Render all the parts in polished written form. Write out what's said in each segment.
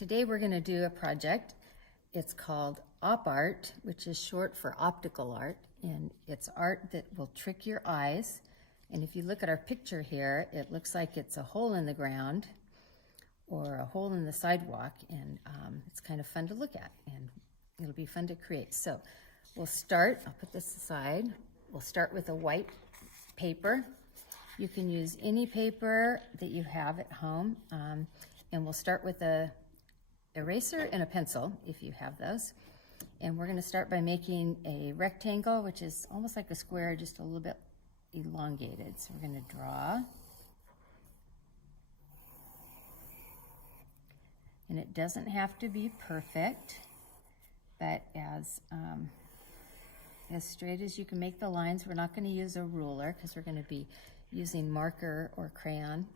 Today we're going to do a project. It's called Op Art, which is short for optical art, and it's art that will trick your eyes. And if you look at our picture here, it looks like it's a hole in the ground or a hole in the sidewalk, and it's kind of fun to look at, and it'll be fun to create. So we'll start, I'll put this aside, we'll start with a white paper. You can use any paper that you have at home, and we'll start with a eraser and a pencil if you have those. And we're going to start by making a rectangle, which is almost like a square, just a little bit elongated. So we're going to draw. And it doesn't have to be perfect, but as straight as you can make the lines. We're not going to use a ruler because we're going to be using marker or crayon.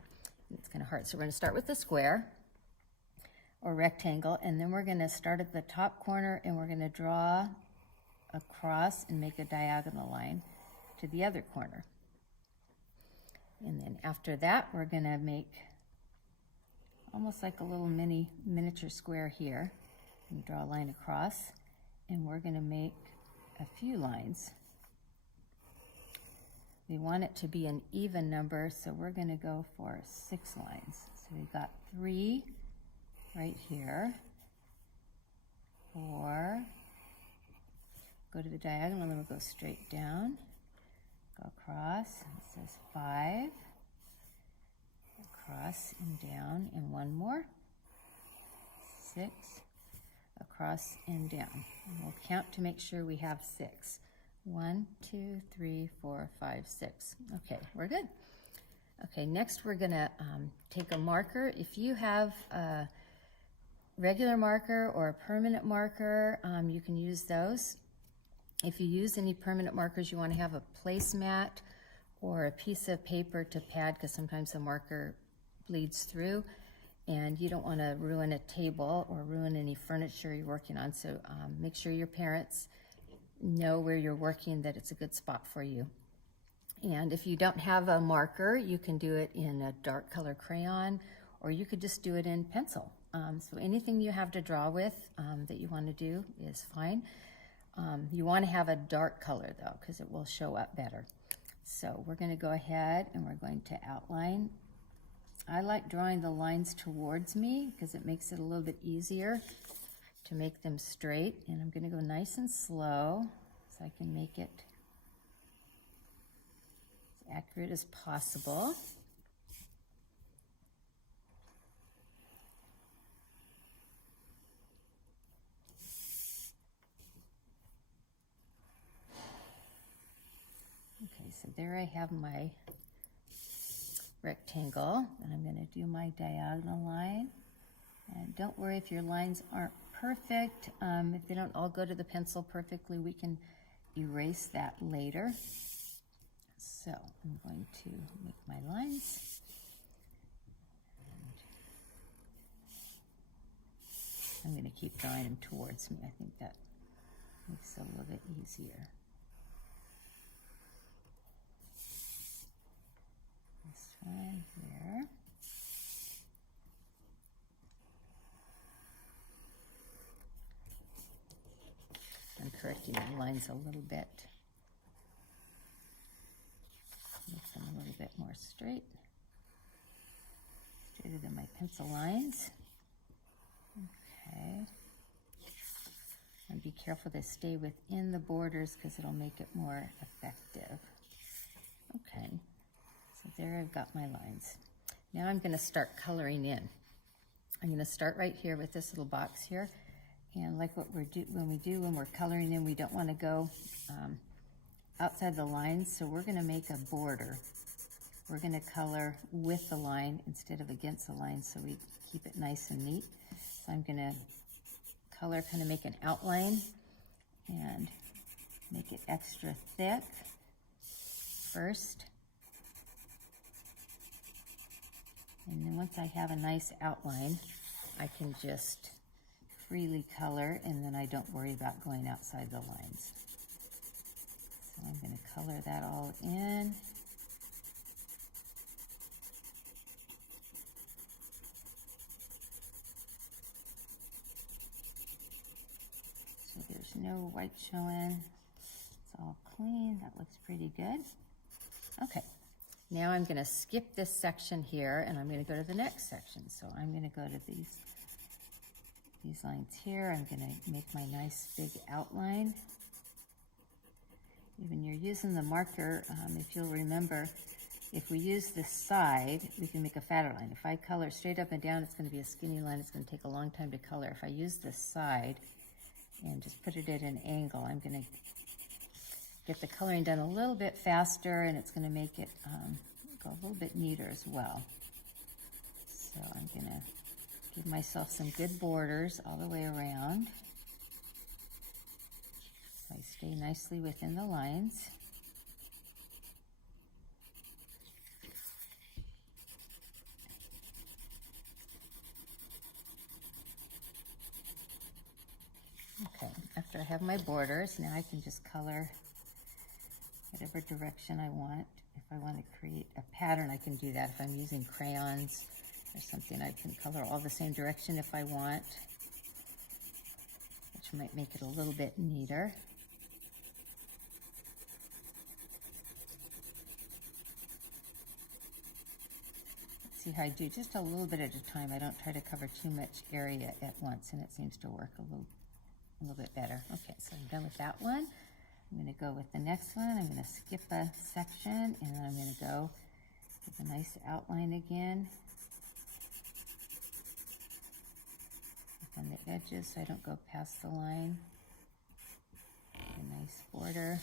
It's kind of hard. So we're going to start with the square or rectangle, and then we're going to start at the top corner and we're going to draw across and make a diagonal line to the other corner. And then after that, we're going to make almost like a little miniature square here. And draw a line across, and we're going to make a few lines. We want it to be an even number, so we're going to go for 6 lines. So we've got 3 right here, 4, go to the diagonal, and then we'll go straight down, go across, and it says 5, across and down, and one more, 6, across and down. And we'll count to make sure we have 6. 1, 2, 3, 4, 5, 6. Okay, we're good. Okay, next we're gonna take a marker. If you have a regular marker or a permanent marker, you can use those. If you use any permanent markers, you want to have a placemat or a piece of paper to pad, because sometimes the marker bleeds through and you don't want to ruin a table or ruin any furniture you're working on. So make sure your parents know where you're working, that it's a good spot for you. And if you don't have a marker, you can do it in a dark color crayon, or you could just do it in pencil. So anything you have to draw with that you want to do is fine. You want to have a dark color though, because it will show up better. So we're going to go ahead and we're going to outline. I like drawing the lines towards me because it makes it a little bit easier to make them straight. And I'm going to go nice and slow so I can make it as accurate as possible. Okay, so there I have my rectangle, and I'm going to do my diagonal line. And don't worry if your lines aren't perfect. If they don't all go to the pencil perfectly, we can erase that later. So I'm going to make my lines. And I'm going to keep drawing them towards me. I think that makes it a little bit easier. This one here. I'm correcting the lines a little bit. Make them a little bit more straight. Straighter than my pencil lines. Okay. And be careful to stay within the borders because it'll make it more effective. Okay. So there I've got my lines. Now I'm going to start coloring in. I'm going to start right here with this little box here. And like what when we're coloring in, we don't want to go outside the lines, so we're going to make a border. We're going to color with the line instead of against the line, so we keep it nice and neat. So I'm going to color, kind of make an outline and make it extra thick first. And then once I have a nice outline, I can just freely color, and then I don't worry about going outside the lines. So I'm going to color that all in. no white showing. It's all clean. That looks pretty good. Okay, now I'm going to skip this section here and I'm going to go to the next section. So I'm going to go to these lines here. I'm going to make my nice big outline. When you're using the marker, if you'll remember, if we use this side, we can make a fatter line. If I color straight up and down, it's going to be a skinny line. It's going to take a long time to color. If I use this side and just put it at an angle, I'm going to get the coloring done a little bit faster, and it's going to make it go a little bit neater as well. So I'm going to give myself some good borders all the way around. So I stay nicely within the lines. Okay, after I have my borders, now I can just color whatever direction I want. If I want to create a pattern, I can do that. If I'm using crayons or something, I can color all the same direction if I want, which might make it a little bit neater. See how I do just a little bit at a time. I don't try to cover too much area at once, and it seems to work a little bit better. Okay, so I'm done with that one. I'm going to go with the next one. I'm going to skip a section, and I'm going to go with a nice outline again on the edges so I don't go past the line. A nice border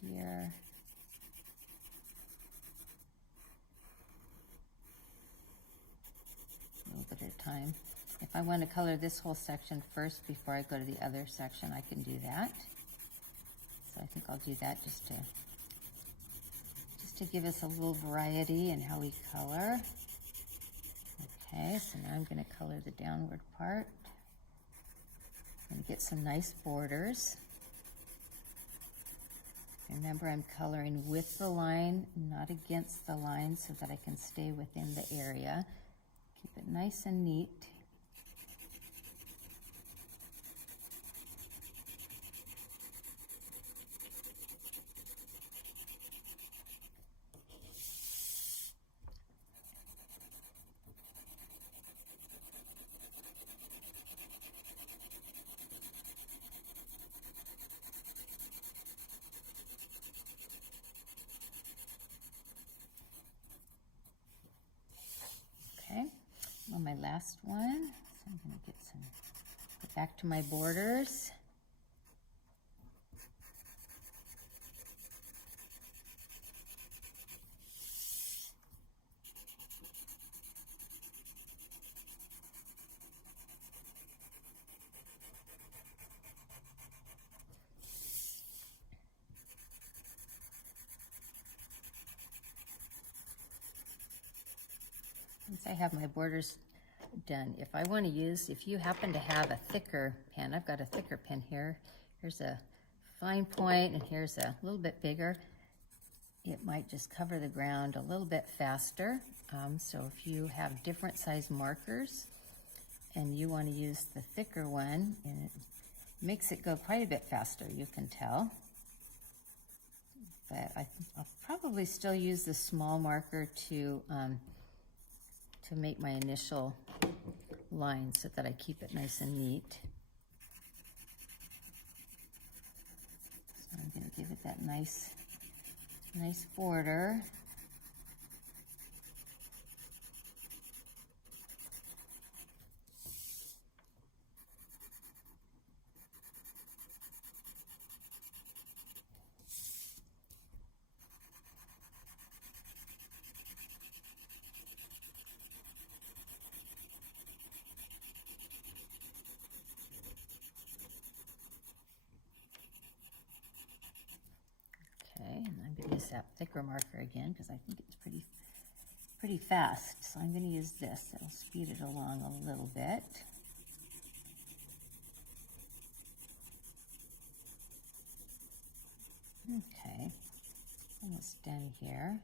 here. A little bit at a time. If I want to color this whole section first before I go to the other section, I can do that. So I think I'll do that just to give us a little variety in how we color. Okay, so now I'm going to color the downward part. I'm going to get some nice borders. Remember, I'm coloring with the line, not against the line, so that I can stay within the area. Keep it nice and neat. Okay, on my last one, so I'm going to go back to my borders. Once I have my borders done, if you happen to have a thicker pen, I've got a thicker pen here. Here's a fine point and here's a little bit bigger. It might just cover the ground a little bit faster. So if you have different size markers and you want to use the thicker one, and it makes it go quite a bit faster, you can tell. But I'll probably still use the small marker to make my initial line so that I keep it nice and neat. So I'm going to give it that nice border. Okay, and I'm going to use that thicker marker again because I think it's pretty fast. So I'm going to use this. It'll speed it along a little bit. Okay, almost done here.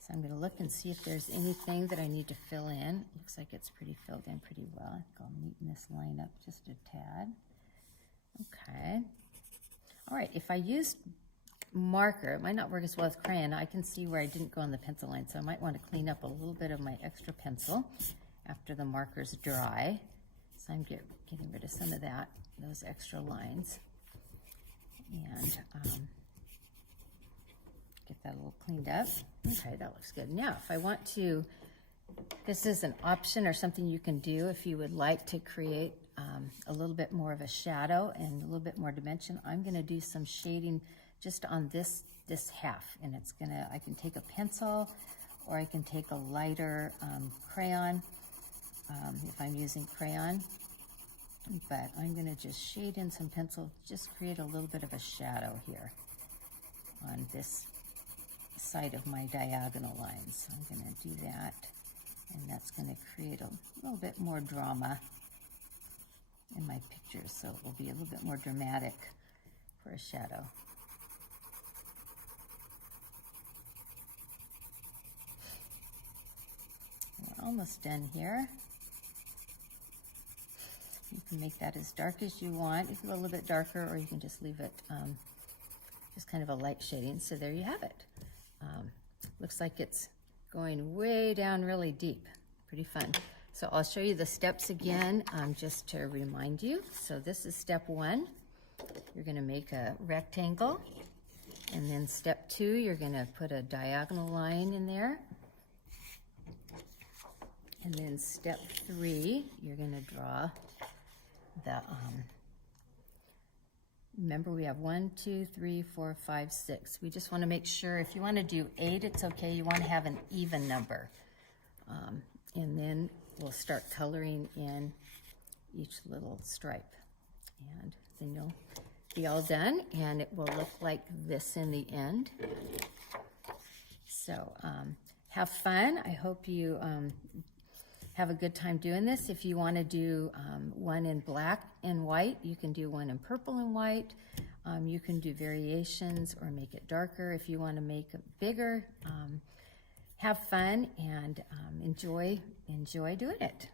So I'm going to look and see if there's anything that I need to fill in. Looks like it's pretty filled in pretty well. I think I'll neaten this line up just a tad. Okay. All right, if I used marker, it might not work as well as crayon. I can see where I didn't go on the pencil line, so I might want to clean up a little bit of my extra pencil after the marker's dry. So I'm getting rid of some of that, those extra lines. And get that a little cleaned up. Okay, that looks good. Now, if I want to, this is an option or something you can do if you would like to create a little bit more of a shadow and a little bit more dimension. I'm going to do some shading just on this half, and it's gonna, I can take a pencil or I can take a lighter crayon if I'm using crayon, but I'm gonna just shade in some pencil, just create a little bit of a shadow here on this side of my diagonal lines. So I'm gonna do that, and that's gonna create a little bit more drama in my pictures, so it will be a little bit more dramatic for a shadow. We're almost done here. You can make that as dark as you want. You can go a little bit darker, or you can just leave it just kind of a light shading. So there you have it. Looks like it's going way down really deep. Pretty fun. So I'll show you the steps again just to remind you. So this is step 1. You're going to make a rectangle. And then step 2, you're going to put a diagonal line in there. And then step 3, you're going to draw the, remember we have 1, 2, 3, 4, 5, 6. We just want to make sure, if you want to do 8, it's okay. You want to have an even number. And then we'll start coloring in each little stripe. And then you'll be all done, and it will look like this in the end. So have fun. I hope you have a good time doing this. If you want to do one in black and white, you can do one in purple and white. You can do variations or make it darker if you want to make it bigger. Have fun and enjoy doing it.